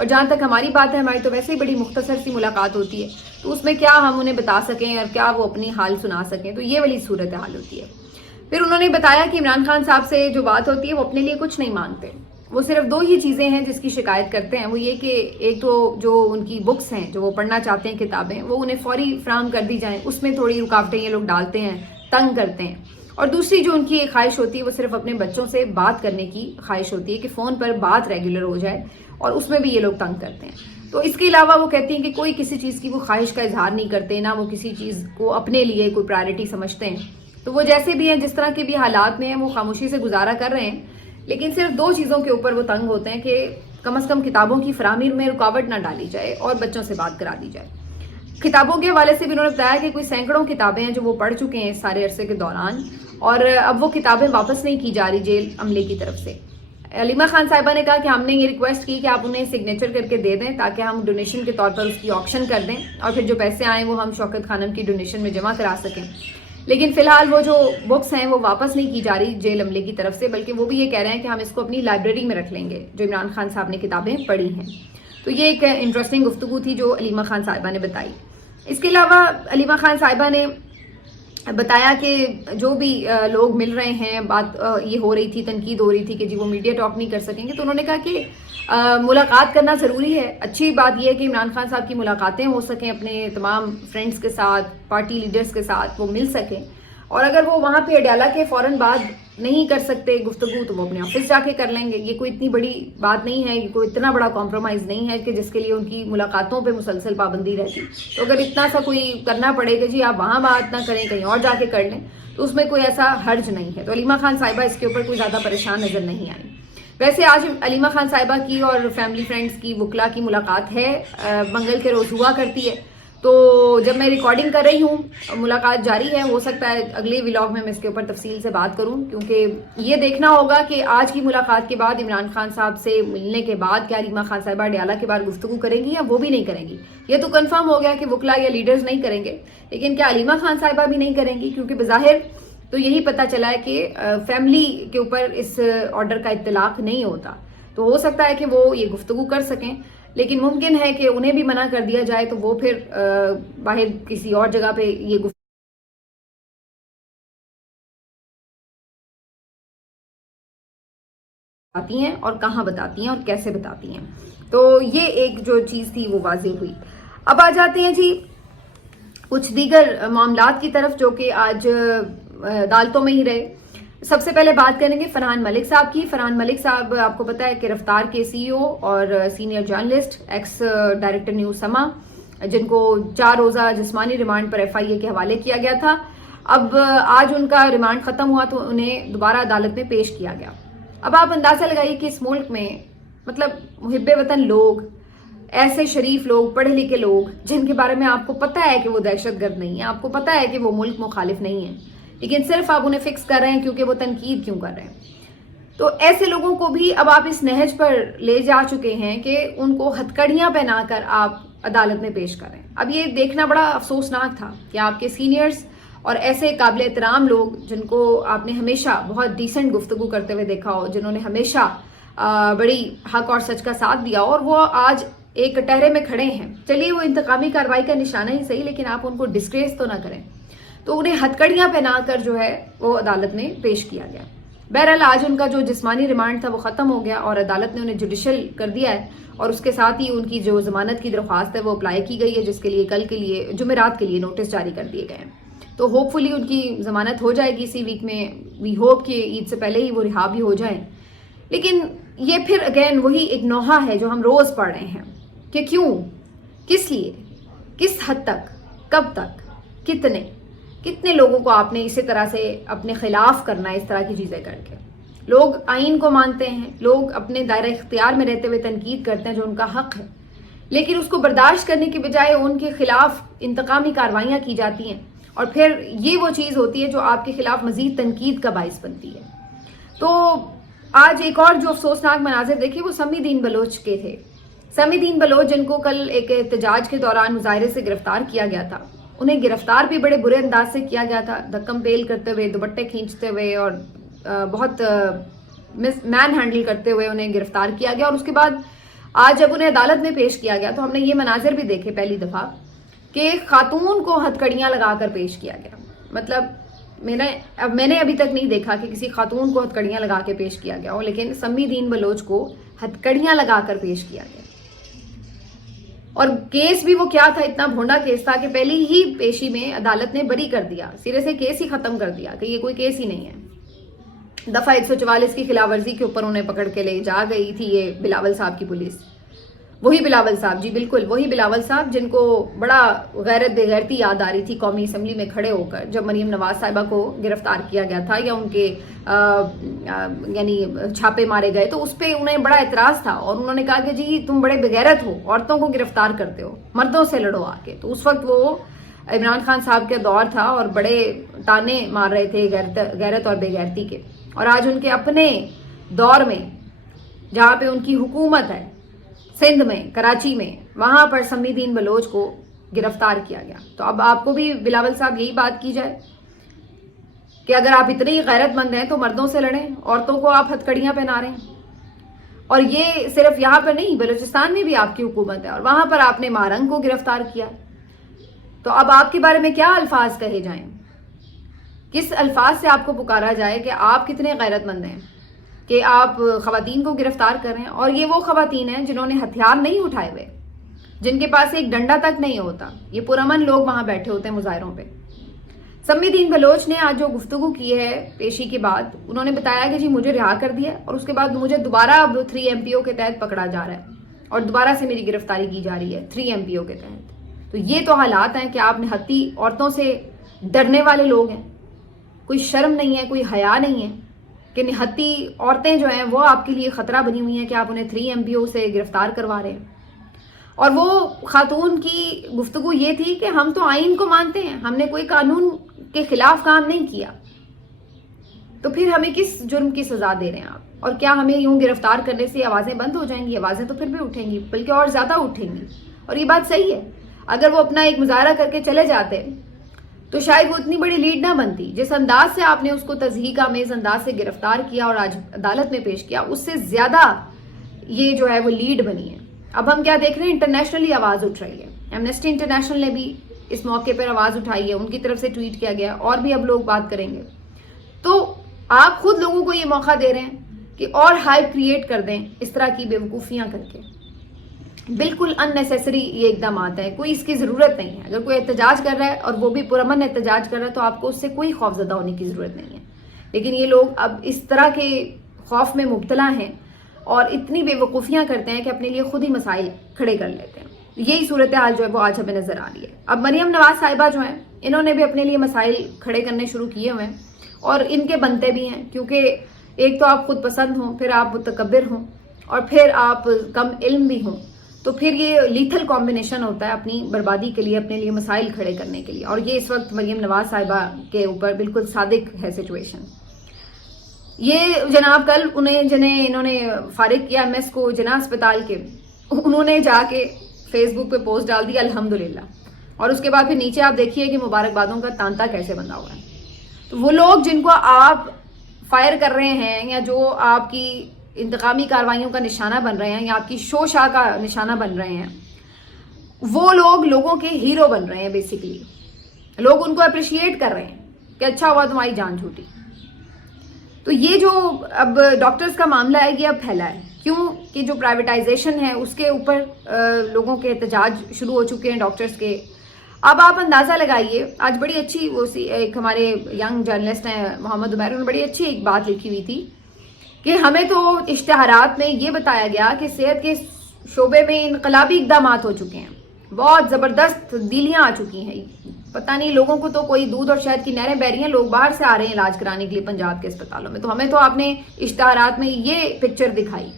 اور جہاں تک ہماری بات ہے، ہماری تو ویسے ہی بڑی مختصر سی ملاقات ہوتی ہے، تو اس میں کیا ہم انہیں بتا سکیں اور کیا وہ اپنی حال سنا سکیں، تو یہ والی صورتحال ہوتی ہے۔ پھر انہوں نے بتایا کہ عمران خان صاحب سے جو بات ہوتی ہے وہ اپنے لیے کچھ نہیں مانگتے، وہ صرف 2 ہی چیزیں ہیں جس کی شکایت کرتے ہیں، وہ یہ کہ ایک تو جو ان کی بکس ہیں جو وہ پڑھنا چاہتے ہیں کتابیں، وہ انہیں فوری فراہم کر دی جائیں، اس میں تھوڑی رکاوٹیں یہ لوگ ڈالتے ہیں، تنگ کرتے ہیں، اور دوسری جو ان کی ایک خواہش ہوتی ہے وہ صرف اپنے بچوں سے بات کرنے کی خواہش ہوتی ہے کہ فون پر بات ریگولر ہو جائے، اور اس میں بھی یہ لوگ تنگ کرتے ہیں۔ تو اس کے علاوہ وہ کہتی ہیں کہ کوئی کسی چیز کی وہ خواہش کا اظہار نہیں کرتے، نہ وہ کسی چیز کو اپنے لیے کوئی پرائرٹی سمجھتے ہیں، تو وہ جیسے بھی ہیں، جس طرح کے بھی حالات میں ہیں، وہ خاموشی سے گزارا کر رہے ہیں، لیکن صرف 2 چیزوں کے اوپر وہ تنگ ہوتے ہیں کہ کم از کم کتابوں کی فراہمی میں رکاوٹ نہ ڈالی جائے اور بچوں سے بات کرا دی جائے۔ کتابوں کے حوالے سے بھی انہوں نے بتایا کہ کوئی سینکڑوں کتابیں ہیں جو وہ پڑھ چکے ہیں سارے عرصے کے دوران، اور اب وہ کتابیں واپس نہیں کی جا رہی جیل عملے کی طرف سے۔ علیمہ خان صاحبہ نے کہا کہ ہم نے یہ ریکویسٹ کی کہ آپ انہیں سگنیچر کر کے دے دیں تاکہ ہم ڈونیشن کے طور پر اس کی آکشن کر دیں، اور پھر جو پیسے آئیں وہ ہم شوکت خانم کی ڈونیشن میں جمع کرا سکیں، لیکن فی الحال وہ جو بکس ہیں وہ واپس نہیں کی جا رہی جیل عملے کی طرف سے، بلکہ وہ بھی یہ کہہ رہے ہیں کہ ہم اس کو اپنی لائبریری میں رکھ لیں گے جو عمران خان صاحب نے کتابیں پڑھی ہیں۔ تو یہ ایک انٹرسٹنگ گفتگو تھی جو علیمہ خان صاحبہ نے بتائی۔ اس کے علاوہ علیمہ خان صاحبہ نے بتایا کہ جو بھی لوگ مل رہے ہیں، بات یہ ہو رہی تھی، تنقید ہو رہی تھی کہ جی وہ میڈیا ٹاک نہیں کر سکیں گے، تو انہوں نے کہا کہ ملاقات کرنا ضروری ہے۔ اچھی بات یہ ہے کہ عمران خان صاحب کی ملاقاتیں ہو سکیں اپنے تمام فرینڈز کے ساتھ، پارٹی لیڈرز کے ساتھ وہ مل سکیں، اور اگر وہ وہاں پہ اڈیالہ کے فوراً بعد نہیں کر سکتے گفتگو تو وہ اپنے آفس جا کے کر لیں گے۔ یہ کوئی اتنی بڑی بات نہیں ہے، یہ کوئی اتنا بڑا کمپرومائز نہیں ہے کہ جس کے لیے ان کی ملاقاتوں پہ مسلسل پابندی رہتی۔ تو اگر اتنا سا کوئی کرنا پڑے کہ جی آپ وہاں بات نہ کریں، کہیں اور جا کے کر لیں، تو اس میں کوئی ایسا حرج نہیں ہے۔ تو علیمہ خان صاحبہ اس کے اوپر کوئی زیادہ پریشان نظر نہیں آئی۔ ویسے آج علیمہ خان صاحبہ کی اور فیملی فرینڈز کی وکلا کی ملاقات ہے، منگل کے روز ہوا کرتی ہے، تو جب میں ریکارڈنگ کر رہی ہوں ملاقات جاری ہے، ہو سکتا ہے اگلے ولاگ میں اس کے اوپر تفصیل سے بات کروں، کیونکہ یہ دیکھنا ہوگا کہ آج کی ملاقات کے بعد عمران خان صاحب سے ملنے کے بعد کیا علیمہ خان صاحبہ اڈیالہ کے بعد گفتگو کریں گی یا وہ بھی نہیں کریں گی۔ یہ تو کنفرم ہو گیا کہ وکلا یا لیڈرز نہیں کریں گے، لیکن کیا علیمہ خان صاحبہ بھی نہیں کریں گی؟ کیونکہ بظاہر تو یہی پتہ چلا ہے کہ فیملی کے اوپر اس آرڈر کا اطلاق نہیں ہوتا، تو ہو سکتا ہے کہ وہ یہ گفتگو کر سکیں، لیکن ممکن ہے کہ انہیں بھی منع کر دیا جائے تو وہ پھر باہر کسی اور جگہ پہ یہ گفتگو بتاتی ہیں اور کہاں بتاتی ہیں اور کیسے بتاتی ہیں۔ تو یہ ایک جو چیز تھی وہ واضح ہوئی۔ اب آ جاتے ہیں جی کچھ دیگر معاملات کی طرف جو کہ آج عدالتوں میں ہی رہے۔ سب سے پہلے بات کریں گے فرحان ملک صاحب کی۔ فرحان ملک صاحب آپ کو پتا ہے کہ رفتار کے سی ای او اور senior journalist, x director news سما، جن کو 4 روزہ جسمانی ریمانڈ پر ایف آئی اے کے حوالے کیا گیا تھا، اب آج ان کا ریمانڈ ختم ہوا تو انہیں دوبارہ عدالت میں پیش کیا گیا۔ اب آپ اندازہ لگائیے کہ اس ملک میں مطلب محب وطن لوگ، ایسے شریف لوگ، پڑھے لکھے لوگ جن کے بارے میں آپ کو پتا ہے کہ وہ دہشت گرد نہیں ہیں، آپ کو پتا ہے کہ وہ ملک مخالف نہیں ہیں، لیکن صرف آپ انہیں فکس کر رہے ہیں کیونکہ وہ تنقید کیوں کر رہے ہیں۔ تو ایسے لوگوں کو بھی اب آپ اس نہج پر لے جا چکے ہیں کہ ان کو ہتھکڑیاں پہنا کر آپ عدالت میں پیش کر رہے ہیں۔ اب یہ دیکھنا بڑا افسوسناک تھا کہ آپ کے سینئرز اور ایسے قابل احترام لوگ جن کو آپ نے ہمیشہ بہت ڈیسنٹ گفتگو کرتے ہوئے دیکھا ہو، جنہوں نے ہمیشہ بڑی حق اور سچ کا ساتھ دیا، اور وہ آج ایک کٹہرے میں کھڑے ہیں۔ چلیے وہ انتقامی کارروائی کا نشانہ ہی صحیح، لیکن آپ ان کو ڈسگریس تو نہ کریں۔ تو انہیں ہتھکڑیاں پہنا کر جو ہے وہ عدالت میں پیش کیا گیا۔ بہرحال آج ان کا جو جسمانی ریمانڈ تھا وہ ختم ہو گیا اور عدالت نے انہیں جوڈیشل کر دیا ہے، اور اس کے ساتھ ہی ان کی جو ضمانت کی درخواست ہے وہ اپلائی کی گئی ہے، جس کے لیے کل کے لیے جمعرات کے لیے نوٹس جاری کر دیے گئے ہیں۔ تو ہوپ فلی ان کی ضمانت ہو جائے گی اسی ویک میں، وی ہوپ کہ عید سے پہلے ہی وہ رہا بھی ہو جائیں۔ لیکن یہ پھر اگین وہی ایک نوحہ ہے جو ہم روز پڑھ رہے ہیں کہ کیوں، کس لیے، کس حد تک، کب تک، کتنے لوگوں کو آپ نے اسی طرح سے اپنے خلاف کرنا ہے، اس طرح کی چیزیں کر کے۔ لوگ آئین کو مانتے ہیں، لوگ اپنے دائرہ اختیار میں رہتے ہوئے تنقید کرتے ہیں جو ان کا حق ہے، لیکن اس کو برداشت کرنے کی بجائے ان کے خلاف انتقامی کارروائیاں کی جاتی ہیں، اور پھر یہ وہ چیز ہوتی ہے جو آپ کے خلاف مزید تنقید کا باعث بنتی ہے۔ تو آج ایک اور جو افسوسناک مناظر دیکھے وہ سمی دین بلوچ کے تھے۔ سمی دین بلوچ جن کو کل ایک احتجاج کے دوران مظاہرے سے گرفتار کیا گیا تھا، انہیں گرفتار بھی بڑے برے انداز سے کیا گیا تھا، دھکم پیل کرتے ہوئے، دوپٹے کھینچتے ہوئے اور بہت مین ہینڈل کرتے ہوئے انہیں گرفتار کیا گیا، اور اس کے بعد آج جب انہیں عدالت میں پیش کیا گیا تو ہم نے یہ مناظر بھی دیکھے پہلی دفعہ کہ ایک خاتون کو ہتھکڑیاں لگا کر پیش کیا گیا. مطلب میں نے ابھی تک نہیں دیکھا کہ کسی خاتون کو ہتھکڑیاں لگا کے پیش کیا گیا ہو، لیکن سمی دین بلوچ کو ہتھکڑیاں لگا کر پیش کیا گیا. اور کیس بھی وہ کیا تھا، اتنا بھونڈا کیس تھا کہ پہلی ہی پیشی میں عدالت نے بری کر دیا، سرے سے کیس ہی ختم کر دیا کہ یہ کوئی کیس ہی نہیں ہے. دفعہ 144 کی خلاف ورزی کے اوپر انہیں پکڑ کے لے جا گئی تھی یہ بلاول صاحب کی پولیس. وہی بلاول صاحب، جی بالکل وہی بلاول صاحب جن کو بڑا غیرت بے غیرتی یاد آ رہی تھی قومی اسمبلی میں کھڑے ہو کر جب مریم نواز صاحبہ کو گرفتار کیا گیا تھا یا ان کے یعنی چھاپے مارے گئے، تو اس پہ انہیں بڑا اعتراض تھا اور انہوں نے کہا کہ جی تم بڑے بے غیرت ہو، عورتوں کو گرفتار کرتے ہو، مردوں سے لڑو آ کے. تو اس وقت وہ عمران خان صاحب کا دور تھا اور بڑے تانے مار رہے تھے غیرت اور بے غیرتی کے. اور آج ان کے اپنے دور میں جہاں پہ ان کی حکومت ہے سندھ میں، کراچی میں، وہاں پر سمی دین بلوچ کو گرفتار کیا گیا. تو اب آپ کو بھی بلاول صاحب یہی بات کی جائے کہ اگر آپ اتنے ہی غیرت مند ہیں تو مردوں سے لڑیں، عورتوں کو آپ ہتھکڑیاں پہنا رہے ہیں. اور یہ صرف یہاں پر نہیں، بلوچستان میں بھی آپ کی حکومت ہے اور وہاں پر آپ نے مارنگ کو گرفتار کیا. تو اب آپ کے بارے میں کیا الفاظ کہے جائیں، کس الفاظ سے آپ کو پکارا جائے کہ آپ کتنے غیرت مند ہیں کہ آپ خواتین کو گرفتار کر رہے ہیں. اور یہ وہ خواتین ہیں جنہوں نے ہتھیار نہیں اٹھائے ہوئے، جن کے پاس ایک ڈنڈا تک نہیں ہوتا. یہ پرامن لوگ وہاں بیٹھے ہوتے ہیں مظاہروں پہ. سمی دین بلوچ نے آج جو گفتگو کی ہے پیشی کے بعد، انہوں نے بتایا کہ جی مجھے رہا کر دیا اور اس کے بعد مجھے دوبارہ اب 3 MPO کے تحت پکڑا جا رہا ہے اور دوبارہ سے میری گرفتاری کی جا رہی ہے 3 MPO کے تحت. تو یہ تو حالات ہیں کہ آپ نہتی عورتوں سے ڈرنے والے لوگ ہیں. کوئی شرم نہیں ہے، کوئی حیا نہیں ہے کہ نہتی عورتیں جو ہیں وہ آپ کے لیے خطرہ بنی ہوئی ہیں کہ آپ انہیں 3 MPO سے گرفتار کروا رہے ہیں. اور وہ خاتون کی گفتگو یہ تھی کہ ہم تو آئین کو مانتے ہیں، ہم نے کوئی قانون کے خلاف کام نہیں کیا، تو پھر ہمیں کس جرم کی سزا دے رہے ہیں آپ؟ اور کیا ہمیں یوں گرفتار کرنے سے آوازیں بند ہو جائیں گی؟ آوازیں تو پھر بھی اٹھیں گی، بلکہ اور زیادہ اٹھیں گی. اور یہ بات صحیح ہے، اگر وہ اپنا ایک مظاہرہ کر کے چلے جاتے تو شاید وہ اتنی بڑی لیڈ نہ بنتی. جس انداز سے آپ نے اس کو تضحیق آمیز انداز سے گرفتار کیا اور آج عدالت میں پیش کیا، اس سے زیادہ یہ جو ہے وہ لیڈ بنی ہے. اب ہم کیا دیکھ رہے ہیں، انٹرنیشنلی آواز اٹھ رہی ہے. ایمنسٹی انٹرنیشنل نے بھی اس موقع پر آواز اٹھائی ہے، ان کی طرف سے ٹویٹ کیا گیا، اور بھی اب لوگ بات کریں گے. تو آپ خود لوگوں کو یہ موقع دے رہے ہیں کہ اور ہائپ کریٹ کر دیں اس طرح کی بیوقوفیاں کر کے. بالکل ان نیسیسری یہ اقدامات ہیں، کوئی اس کی ضرورت نہیں ہے. اگر کوئی احتجاج کر رہا ہے اور وہ بھی پرامن احتجاج کر رہا ہے تو آپ کو اس سے کوئی خوف زدہ ہونے کی ضرورت نہیں ہے. لیکن یہ لوگ اب اس طرح کے خوف میں مبتلا ہیں اور اتنی بے وقوفیاں کرتے ہیں کہ اپنے لیے خود ہی مسائل کھڑے کر لیتے ہیں. یہی صورتحال جو ہے وہ آج ہمیں نظر آ رہی ہے. اب مریم نواز صاحبہ جو ہیں انہوں نے بھی اپنے لیے مسائل کھڑے کرنے شروع کیے ہوئے ہیں اور ان کے بنتے بھی ہیں، کیونکہ ایک تو آپ خود پسند ہوں، پھر آپ متکبر ہوں اور پھر آپ کم علم بھی ہوں. تو پھر یہ لیتھل کمبینیشن ہوتا ہے اپنی بربادی کے لیے، اپنے لیے مسائل کھڑے کرنے کے لیے. اور یہ اس وقت مریم نواز صاحبہ کے اوپر بالکل صادق ہے سچویشن. یہ جناب کل جنہیں انہوں نے فارغ کیا MS کو جناح اسپتال کے، انہوں نے جا کے فیس بک پہ پوسٹ ڈال دی الحمدللہ، اور اس کے بعد پھر نیچے آپ دیکھیے کہ مبارکبادوں کا تانتا کیسے بندھا ہوا ہے. تو وہ لوگ جن کو آپ فائر کر رہے ہیں یا جو آپ کی انتقامی کاروائیوں کا نشانہ بن رہے ہیں یا آپ کی شو شاہ کا نشانہ بن رہے ہیں، وہ لوگ لوگوں کے ہیرو بن رہے ہیں. بیسیکلی لوگ ان کو اپریشیٹ کر رہے ہیں کہ اچھا ہوا تمہاری جان چھوٹی. تو یہ جو اب ڈاکٹرز کا معاملہ ہے یہ اب پھیلا ہے، کیوں کہ جو پرائیویٹائزیشن ہے اس کے اوپر لوگوں کے احتجاج شروع ہو چکے ہیں ڈاکٹرز کے. اب آپ اندازہ لگائیے، آج بڑی اچھی ایک ہمارے ینگ جرنلسٹ ہیں محمد عمیر، انہوں نے بڑی اچھی ایک بات لکھی ہوئی تھی کہ ہمیں تو اشتہارات میں یہ بتایا گیا کہ صحت کے شعبے میں انقلابی اقدامات ہو چکے ہیں، بہت زبردست تبدیلیاں آ چکی ہیں. پتہ نہیں لوگوں کو تو کوئی دودھ اور شہد کی نہریں بہ رہی ہیں، لوگ باہر سے آ رہے ہیں علاج کرانے کے لیے پنجاب کے اسپتالوں میں. تو ہمیں تو آپ نے اشتہارات میں یہ پکچر دکھائی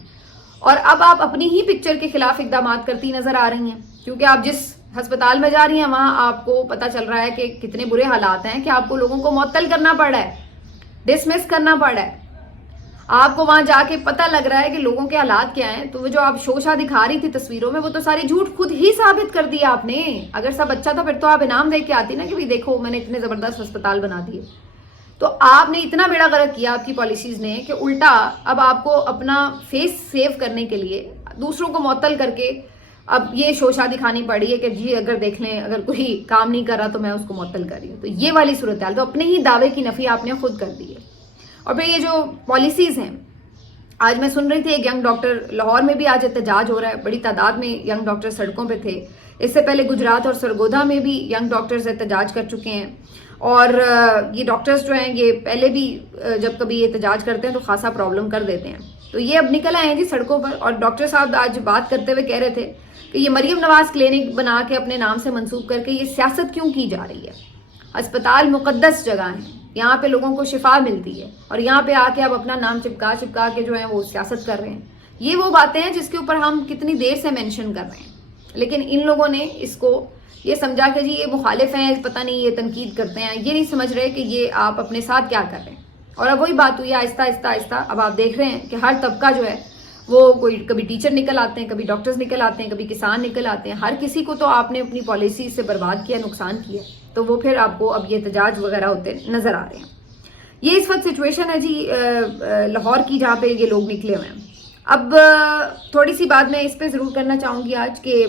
اور اب آپ اپنی ہی پکچر کے خلاف اقدامات کرتی نظر آ رہی ہیں، کیونکہ آپ جس ہسپتال میں جا رہی ہیں وہاں آپ کو پتہ چل رہا ہے کہ کتنے برے حالات ہیں کہ آپ کو لوگوں کو معطل کرنا پڑ رہا ہے، ڈسمس کرنا پڑ رہا ہے. آپ کو وہاں جا کے پتہ لگ رہا ہے کہ لوگوں کے حالات کیا ہیں. تو وہ جو آپ شوشا دکھا رہی تھی تصویروں میں، وہ تو ساری جھوٹ خود ہی ثابت کر دیا آپ نے. اگر سب اچھا تھا پھر تو آپ انعام دے کے آتی نا کہ بھائی دیکھو میں نے اتنے زبردست ہسپتال بنا دیے. تو آپ نے اتنا بیڑا غرق کیا آپ کی پالیسیز نے کہ الٹا اب آپ کو اپنا فیس سیو کرنے کے لیے دوسروں کو معطل کر کے اب یہ شوشا دکھانی پڑی ہے کہ جی اگر دیکھ لیں اگر کوئی کام نہیں کر رہا تو میں اس کو معطل کر رہی ہوں. تو یہ والی صورتحال تو اپنے ہی دعوے کی نفی آپ نے خود کر دی ہے. اور پھر یہ جو پالیسیز ہیں, آج میں سن رہی تھی ایک ینگ ڈاکٹر, لاہور میں بھی آج احتجاج ہو رہا ہے, بڑی تعداد میں ینگ ڈاکٹر سڑکوں پہ تھے. اس سے پہلے گجرات اور سرگودا میں بھی ینگ ڈاکٹرز احتجاج کر چکے ہیں. اور یہ ڈاکٹرز جو ہیں یہ پہلے بھی جب کبھی احتجاج کرتے ہیں تو خاصا پرابلم کر دیتے ہیں. تو یہ اب نکل آئے ہیں جی سڑکوں پر. اور ڈاکٹر صاحب آج بات کرتے ہوئے کہہ رہے تھے کہ یہ مریم نواز کلینک بنا کے اپنے نام سے منسوب کر کے یہ سیاست کیوں کی جا رہی ہے. اسپتال مقدس جگہ ہیں, یہاں پہ لوگوں کو شفا ملتی ہے, اور یہاں پہ آ کے اب اپنا نام چپکا کے جو ہے وہ سیاست کر رہے ہیں. یہ وہ باتیں ہیں جس کے اوپر ہم کتنی دیر سے مینشن کر رہے ہیں, لیکن ان لوگوں نے اس کو یہ سمجھا کہ جی یہ مخالف ہیں, پتہ نہیں یہ تنقید کرتے ہیں, یہ نہیں سمجھ رہے کہ یہ آپ اپنے ساتھ کیا کر رہے ہیں. اور اب وہی بات ہوئی آہستہ آہستہ اب آپ دیکھ رہے ہیں کہ ہر طبقہ جو ہے وہ کوئی کبھی ٹیچر نکل آتے ہیں, کبھی ڈاکٹرز نکل آتے ہیں, کبھی کسان نکل آتے ہیں. ہر کسی کو تو آپ نے اپنی پالیسی سے برباد کیا, نقصان کیا, تو وہ پھر آپ کو اب یہ احتجاج وغیرہ ہوتے نظر آ رہے ہیں. یہ اس وقت سچویشن ہے جی لاہور کی, جہاں پہ یہ لوگ نکلے ہوئے ہیں. اب تھوڑی سی بات میں اس پہ ضرور کرنا چاہوں گی آج کہ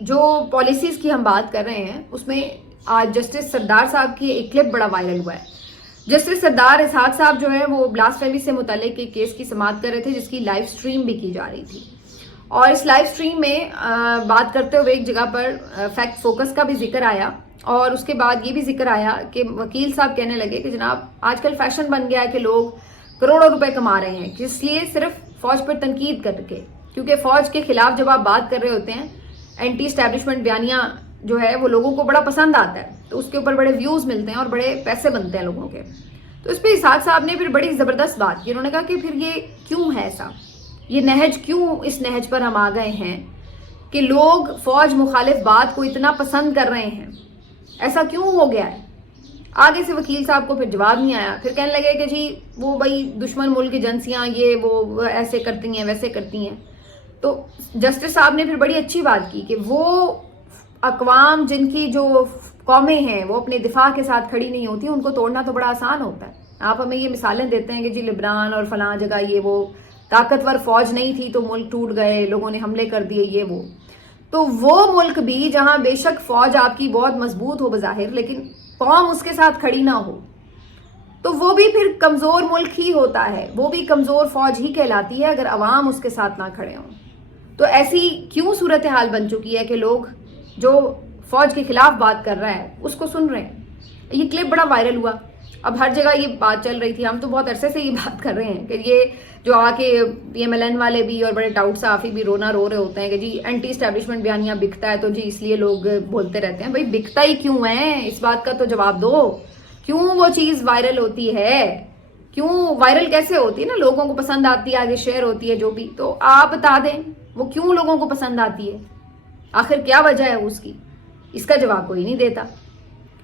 جو پالیسیز کی ہم بات کر رہے ہیں اس میں آج جسٹس سردار صاحب کی ایک کلپ بڑا وائرل ہوا ہے. جسٹس سردار اسحاق صاحب جو ہے وہ بلاسفیمی سے متعلق ایک کیس کی سماعت کر رہے تھے جس کی لائیو سٹریم بھی کی جا رہی تھی. اور اس لائیو سٹریم میں بات کرتے ہوئے ایک جگہ پر فیکٹ فوکس کا بھی ذکر آیا, اور اس کے بعد یہ بھی ذکر آیا کہ وکیل صاحب کہنے لگے کہ جناب آج کل فیشن بن گیا ہے کہ لوگ کروڑوں روپے کما رہے ہیں, اس لیے صرف فوج پر تنقید کر کے, کیونکہ فوج کے خلاف جب آپ بات کر رہے ہوتے ہیں اینٹی اسٹیبلشمنٹ بیانیاں جو ہے وہ لوگوں کو بڑا پسند آتا ہے, تو اس کے اوپر بڑے ویوز ملتے ہیں اور بڑے پیسے بنتے ہیں لوگوں کے. تو اس پہ اسحاق صاحب نے پھر بڑی زبردست بات کی. انہوں نے کہا کہ پھر یہ کیوں ہے ایسا, یہ نہج کیوں اس نہج پر ہم آ گئے ہیں کہ لوگ فوج مخالف بات کو اتنا پسند کر رہے ہیں, ایسا کیوں ہو گیا ہے. آگے سے وکیل صاحب کو پھر جواب نہیں آیا, پھر کہنے لگے کہ جی وہ بھائی دشمن ملک ایجنسیاں یہ وہ ایسے کرتی ہیں ویسے کرتی ہیں. تو جسٹس صاحب نے پھر بڑی اچھی بات کی کہ وہ اقوام جن کی جو قومیں ہیں وہ اپنے دفاع کے ساتھ کھڑی نہیں ہوتی, ان کو توڑنا تو بڑا آسان ہوتا ہے. آپ ہمیں یہ مثالیں دیتے ہیں کہ جی لبنان اور فلاں جگہ یہ وہ طاقتور فوج نہیں تھی تو ملک ٹوٹ گئے, لوگوں نے حملے کر دیے یہ وہ. تو وہ ملک بھی جہاں بے شک فوج آپ کی بہت مضبوط ہو بظاہر, لیکن قوم اس کے ساتھ کھڑی نہ ہو, تو وہ بھی پھر کمزور ملک ہی ہوتا ہے, وہ بھی کمزور فوج ہی کہلاتی ہے اگر عوام اس کے ساتھ نہ کھڑے ہوں. تو ایسی کیوں صورتحال بن چکی ہے کہ لوگ جو فوج کے خلاف بات کر رہا ہے اس کو سن رہے ہیں. یہ کلپ بڑا وائرل ہوا, اب ہر جگہ یہ بات چل رہی تھی. ہم تو بہت عرصے سے یہ بات کر رہے ہیں کہ یہ جو آ کے PMLN والے بھی اور بڑے ٹاؤٹ صحافی بھی رو رہے ہوتے ہیں کہ جی اینٹی اسٹیبلشمنٹ بیانیاں بکتا ہے, تو جی اس لیے لوگ بولتے رہتے ہیں. بھائی بکتا ہی کیوں ہے, اس بات کا تو جواب دو. کیوں وہ چیز وائرل ہوتی ہے, کیوں وائرل کیسے ہوتی ہے نا, لوگوں کو پسند آتی ہے, آگے شیئر ہوتی ہے جو بھی, تو آپ بتا دیں وہ کیوں لوگوں کو پسند آتی ہے, آخر کیا وجہ ہے اس کی. اس کا جواب کوئی نہیں دیتا.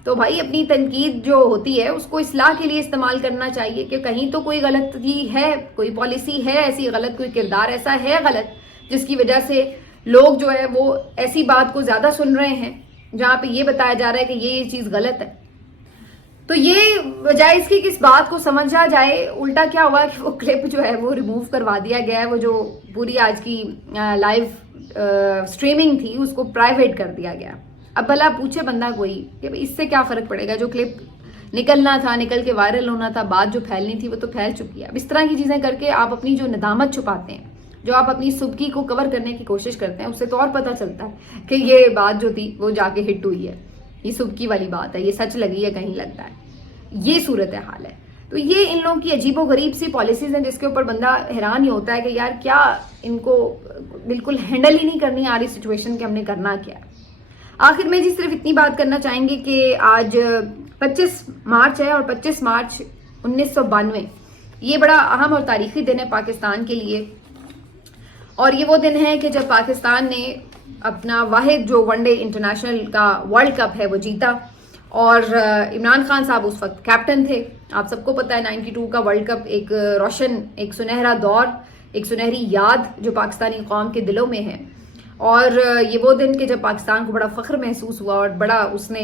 تو بھائی اپنی تنقید جو ہوتی ہے اس کو اصلاح کے لیے استعمال کرنا چاہیے کہ کہیں تو کوئی غلطی ہے, کوئی پالیسی ہے ایسی غلط, کوئی کردار ایسا ہے غلط جس کی وجہ سے لوگ جو ہے وہ ایسی بات کو زیادہ سن رہے ہیں جہاں پہ یہ بتایا جا رہا ہے کہ یہ چیز غلط ہے. تو یہ وجہ اس کی کس بات کو سمجھا جائے, الٹا کیا ہوا کہ وہ کلپ جو ہے وہ ریموو کروا دیا گیا ہے. وہ جو پوری آج کی لائیو سٹریمنگ تھی اس کو پرائیویٹ کر دیا گیا. اب بھلا پوچھے بندہ کوئی کہ اس سے کیا فرق پڑے گا, جو کلپ نکلنا تھا نکل کے وائرل ہونا تھا, بات جو پھیلنی تھی وہ تو پھیل چکی ہے. اب اس طرح کی چیزیں کر کے آپ اپنی جو ندامت چھپاتے ہیں, جو آپ اپنی سبکی کو کور کرنے کی کوشش کرتے ہیں, اس سے تو اور پتہ چلتا ہے کہ یہ بات جو تھی وہ جا کے ہٹ ہوئی ہے, یہ سبکی والی بات ہے, یہ سچ لگی ہے کہیں لگتا ہے. یہ صورتحال ہے. تو یہ ان لوگوں کی عجیب و غریب سی پالیسیز ہیں جس کے اوپر بندہ حیران ہی ہوتا ہے کہ یار کیا ان کو بالکل ہینڈل ہی نہیں کرنی آ رہی سچویشن کہ ہم نے کرنا کیا ہے. آخر میں جی صرف اتنی بات کرنا چاہیں گے کہ آج 25 مارچ ہے, اور 25 مارچ 1992 یہ بڑا اہم اور تاریخی دن ہے پاکستان کے لیے. اور یہ وہ دن ہے کہ جب پاکستان نے اپنا واحد جو ون ڈے انٹرنیشنل کا ورلڈ کپ ہے وہ جیتا, اور عمران خان صاحب اس وقت کیپٹن تھے. آپ سب کو پتہ ہے 92 کا ورلڈ کپ ایک روشن, ایک سنہرا دور, ایک سنہری یاد جو پاکستانی قوم کے دلوں میں ہے. اور یہ وہ دن کہ جب پاکستان کو بڑا فخر محسوس ہوا اور بڑا اس نے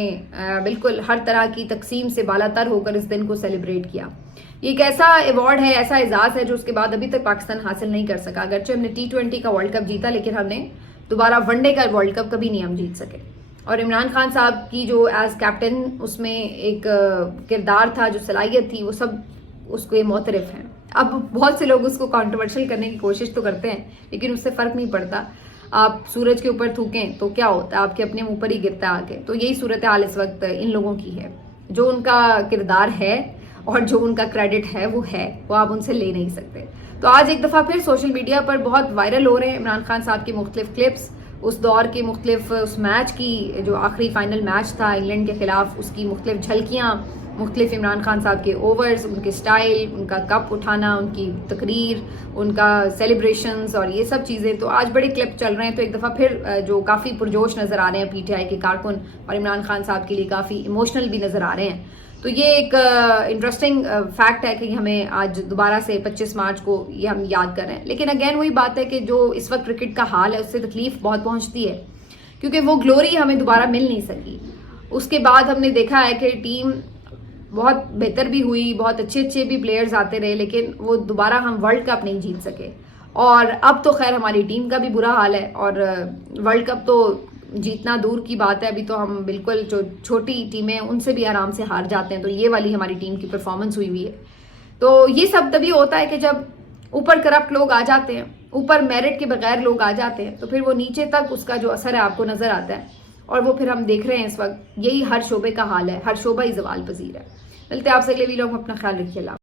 بالکل ہر طرح کی تقسیم سے بالا تر ہو کر اس دن کو سیلیبریٹ کیا. یہ ایک ایسا ایوارڈ ہے, ایسا اعزاز ہے جو اس کے بعد ابھی تک پاکستان حاصل نہیں کر سکا. اگرچہ ہم نے T20 کا ورلڈ کپ جیتا, لیکن ہم نے دوبارہ ون ڈے کا ورلڈ کپ کبھی نہیں ہم جیت سکے. اور عمران خان صاحب کی جو ایز کیپٹن اس میں ایک کردار تھا, جو صلاحیت تھی, وہ سب اس کو یہ معترف ہیں. اب بہت سے لوگ اس کو کانٹروورشل کرنے کی کوشش تو کرتے ہیں, لیکن اس سے فرق نہیں پڑتا. آپ سورج کے اوپر تھوکیں تو کیا ہوتا ہے, آپ کے اپنے منہ پر ہی گرتا ہے آ کے. تو یہی صورتحال اس وقت ان لوگوں کی ہے. جو ان کا کردار ہے اور جو ان کا کریڈٹ ہے وہ آپ ان سے لے نہیں سکتے. تو آج ایک دفعہ پھر سوشل میڈیا پر بہت وائرل ہو رہے ہیں عمران خان صاحب کی مختلف کلپس, اس دور کی مختلف, اس میچ کی جو آخری فائنل میچ تھا انگلینڈ کے خلاف, اس کی مختلف جھلکیاں, مختلف عمران خان صاحب کے اوورز, ان کے سٹائل, ان کا کپ اٹھانا, ان کی تقریر, ان کا سیلیبریشنز اور یہ سب چیزیں. تو آج بڑے کلپ چل رہے ہیں. تو ایک دفعہ پھر جو کافی پرجوش نظر آ رہے ہیں PTI کے کارکن, اور عمران خان صاحب کے لیے کافی ایموشنل بھی نظر آ رہے ہیں. تو یہ ایک انٹرسٹنگ فیکٹ ہے کہ ہمیں آج دوبارہ سے 25 مارچ کو یہ ہم یاد کر رہے ہیں. لیکن اگین وہی بات ہے کہ جو اس وقت کرکٹ کا حال ہے اس سے تکلیف بہت پہنچتی ہے, کیونکہ وہ گلوری ہمیں دوبارہ مل نہیں سکی. اس کے بعد ہم نے دیکھا ہے کہ ٹیم بہت بہتر بھی ہوئی, بہت اچھے بھی پلیئرز آتے رہے, لیکن وہ دوبارہ ہم ورلڈ کپ نہیں جیت سکے. اور اب تو خیر ہماری ٹیم کا بھی برا حال ہے, اور ورلڈ کپ تو جیتنا دور کی بات ہے. ابھی تو ہم بالکل جو چھوٹی ٹیمیں ان سے بھی آرام سے ہار جاتے ہیں. تو یہ والی ہماری ٹیم کی پرفارمنس ہوئی ہے. تو یہ سب تبھی ہوتا ہے کہ جب اوپر کرپٹ لوگ آ جاتے ہیں, اوپر میرٹ کے بغیر لوگ آ جاتے ہیں, تو پھر وہ نیچے تک اس کا جو اثر ہے آپ کو نظر آتا ہے. اور وہ پھر ہم دیکھ رہے ہیں اس وقت یہی ہر شعبے کا حال ہے, ہر شعبہ ہی زوال پذیر ہے. ملتے ہیں آپ سے اگلے ویڈیو میں, اپنا خیال رکھیے. اللہ.